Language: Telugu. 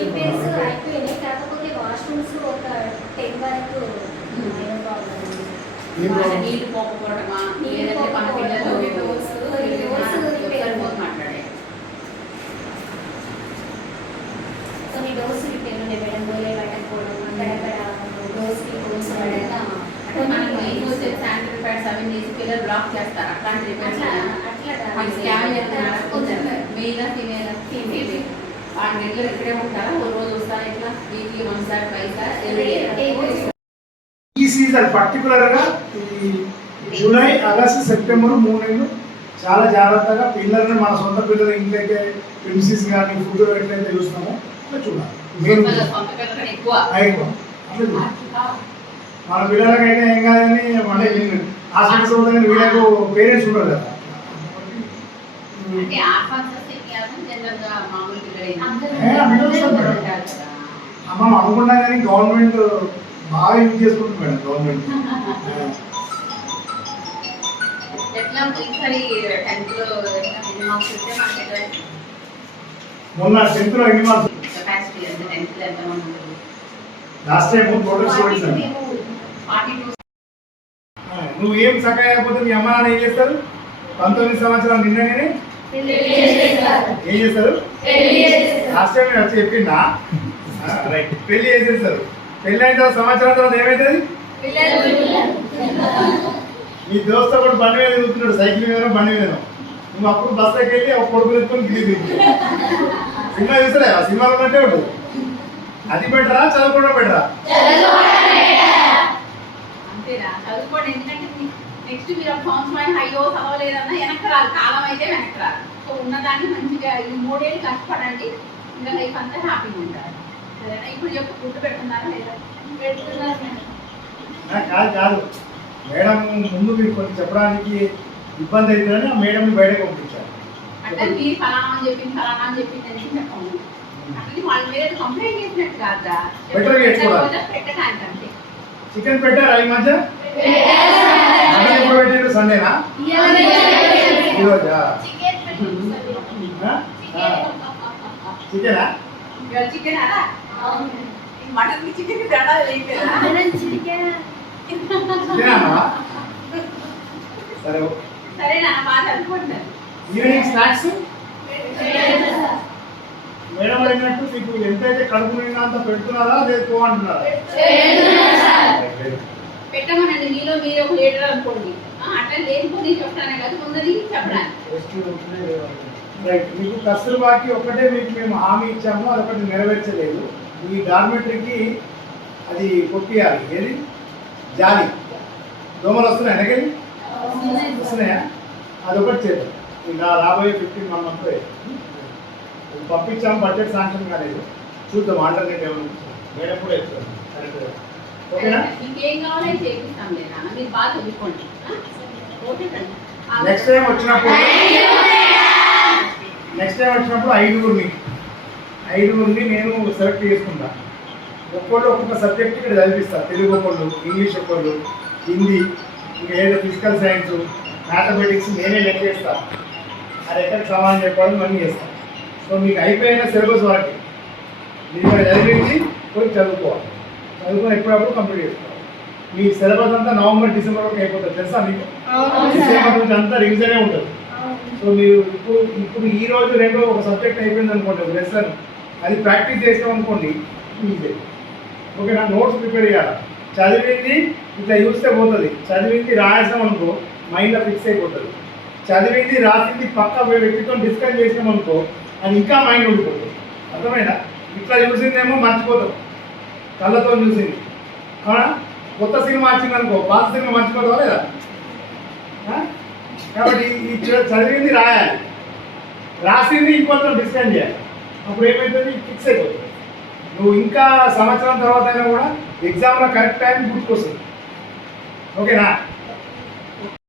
రిపేర్స్ అయిపోయినాయి, కాకపోతే వాష్రూమ్స్ ఒక 10 వరకు నీళ్ళు పోకపోవడమా లేదంటే మన పిల్లలు డోర్స్ మాట్లాడే కొన్ని డోర్స్ రిపేర్ ఉండే మేడం, డోర్లే పట్టకపోవడం, అక్కడక్కడ డోర్స్కి హోల్స్ పడడం, మనం శానిటరీ ప్యాడ్స్ అవి వేసి పిల్లలు బ్లాక్ చేస్తారు. అట్లాంటి రిపేర్స్ స్కాన్ చేస్తున్నారు. మెయిల్ ఫీమేల్ ఆ రెగ్యులర్ ఇక్కడే ఉంటారా? ఓ రోజు వస్తారా? ఇట్లా వీక్లీ వన్స్ ఆర్ ట్వైస్? ఈ సీజన్ పర్టికులర్గా ఈ జూలై, ఆగస్టు, సెప్టెంబర్ 3 నెలలు చాలా జాగ్రత్తగా పిల్లల్ని మన సొంత పిల్లలు ఇంట్లోకి ప్రిన్సిస్ కానీ ఫుడ్ ఎట్లయితే చూస్తామో అట్లా చూడాలి. ఎక్కువ మన పిల్లలకైతే ఏం కాదని అంటే హాస్పిటల్స్ పోతే వీళ్ళకు పేరెంట్స్ ఉండరు కదా. అమ్మ అనుకున్నా కానీ గవర్నమెంట్ బాగా యూజ్ చేసుకుంటుంది మేడం. గవర్నమెంట్ మొన్న 10th లో ఎన్ని marks? Last time total students నువ్వు ఏం చక్కగా అయిపోతే మీ అమ్మ నాన్న ఏం చేస్తారు? 19 సంవత్సరాలు నిన్ననే ఏం చేస్తారు? లాస్ట్ టైం వచ్చి చెప్పిందా? రైట్, పెళ్లి చేసేస్తారు. పెళ్లి అయిన తర్వాత సంవత్సరాల తర్వాత ఏమవుతుంది? నీ దోస్త కూడా బండి మీద తిరుగుతున్నాడు, సైకిల్ మీద బండి మీద. నువ్వు అప్పుడు బస్సులోకి వెళ్ళి ఒక కొడుకు ఎత్తుకొని గిరి సినిమా చూస్తారా? ఆ సినిమాలో ఉన్నట్టే ఉంటుంది. అది బెటరా చదువుకోవడం బెటరా? అంతేనా? చదువుకోండి. ఎందుకంటే నెక్స్ట్ మీరు ఒక సంవత్సరం అయ్యో చదవలేదన్నా వెనక్కి రాదు, కాలం అయితే వెనక్కి రాదు. సో ఉన్నదాన్ని మంచిగా ఈ 3 ఏళ్ళు కష్టపడండి, ఇంకా లైఫ్ అంతా హ్యాపీగా ఉంటారు. సరేనా? ఇప్పుడు చెప్పు, ఫుడ్ పెడుతున్నారా లేదా? కాదు కాదు మేడం, ముందు మీరు కొంచెం చెప్పడానికి ఇబ్బంది అవుతుందని ఆ మేడం బయటకు పంపించారు. అంటే మీరు ఫలానా అని చెప్పింది ఫలానా అని చెప్పింది అని చెప్పండి. అట్లా వాళ్ళ మీద కంప్లైంట్ చేసినట్టు కాదా? పెట్టడానికి అంతే. చికెన్ పెట్టారా ఈ మధ్య? ఎప్పుడు పెట్టారు? సండేనా? ఈరోజా? చికెనా? చికెన్ మటన్ చికెన్ తేడా సరే సరేనా? బాగా చదువుకుంటారు. ఈవినింగ్ స్నాక్స్ మేడం అడిగినట్టు మీకు ఎంతైతే కడుపు నిండా పెడుతున్నారా లేదు అంటున్నారా? పెట్టమనండి. మీలో మీరు ఒక లీడర్ అనుకోండి. అట్లా లేనిపోయి చెప్తానే కదా ఉన్నది చెప్పడానికి. మీకు కస్తూర్బాకి ఒక్కటే మీకు మేము హామీ ఇచ్చాము, అదొకటి నెరవేర్చలేదు. ఈ డార్మెటరీకి అది కొట్టియాలి. ఏది జాలి దోమలు వస్తున్నాయి వెనకెళ్ళి వస్తున్నాయా? అదొకటి చేద్దాం. ఇంకా రాబోయే 15 మంత్లో పంపించాము. బడ్జెట్ శాంక్షన్ కాలేదు, చూద్దాం ఆల్టర్నేట్ ఏమైనా మేడం కూడా చెప్తాను. కరెక్ట్గా ఓకేనా? ఇంకేం కావాలో చేపిస్తాం లేదా? మీరు బాగా చదువుకోండి. నెక్స్ట్ టైం వచ్చినప్పుడు ఐదుగురిని నేను సెలెక్ట్ చేసుకుంటా. ఒక్కొక్కరు ఒక్కొక్క సబ్జెక్ట్ ఇక్కడ చదివిస్తాను. తెలుగు ఒకళ్ళు, ఇంగ్లీష్ ఒకళ్ళు, హిందీ, ఇంకా ఏదో ఫిజికల్ సైన్స్, మ్యాథమెటిక్స్ నేనే లెక్క చేస్తాను. అది ఎక్కడికి సమానం చెప్పడం అన్నీ చేస్తాను. సో మీకు అయిపోయిన సిలబస్ వరకు మీరు ఇక్కడ చదివించి పోయి చదువుకోవాలి. చదువుకొని ఎప్పుడప్పుడు కంప్లీట్ చేసుకోవాలి. మీ సిలబస్ అంతా నవంబర్, డిసెంబర్ వరకు అయిపోతుంది. తెలుసా మీకు? డిసెంబర్ నుంచి అంతా రివిజనే ఉంటుంది. సో మీరు ఇప్పుడు ఈ రోజు రెండో ఒక సబ్జెక్ట్ అయిపోయింది అనుకోండి, ఒక లెసన్ అది ప్రాక్టీస్ చేస్తాం అనుకోండి, ఈజీ. ఓకేనా? నోట్స్ ప్రిపేర్ చేయాలి. చదివింది ఇట్లా చూస్తే పోతుంది, చదివింది రాసాం అనుకో మైండ్లో ఫిక్స్ అయిపోతుంది. చదివింది రాసింది పక్క వ్యక్తితో డిస్కస్ చేసినాం అనుకో అది ఇంకా మైండ్ ఉండిపోతుంది. అర్థమైనా? ఇట్లా చూసిందేమో మర్చిపోతాం, కళ్ళతో చూసింది. అవునా? కొత్త సినిమా వచ్చింది అనుకో పాత సినిమా మర్చిపోతావా లేదా? కాబట్టి ఈ చదివింది రాయాలి, రాసింది ఇంకొంచెం డిస్కస్ చేయాలి. అప్పుడు ఏమవుతుంది? ఫిక్స్ అయిపోతుంది. నువ్వు ఇంకా సంవత్సరం తర్వాత అయినా కూడా ఎగ్జామ్లో కరెక్ట్ టైం గుర్తుకొస్తుంది. ఓకేనా?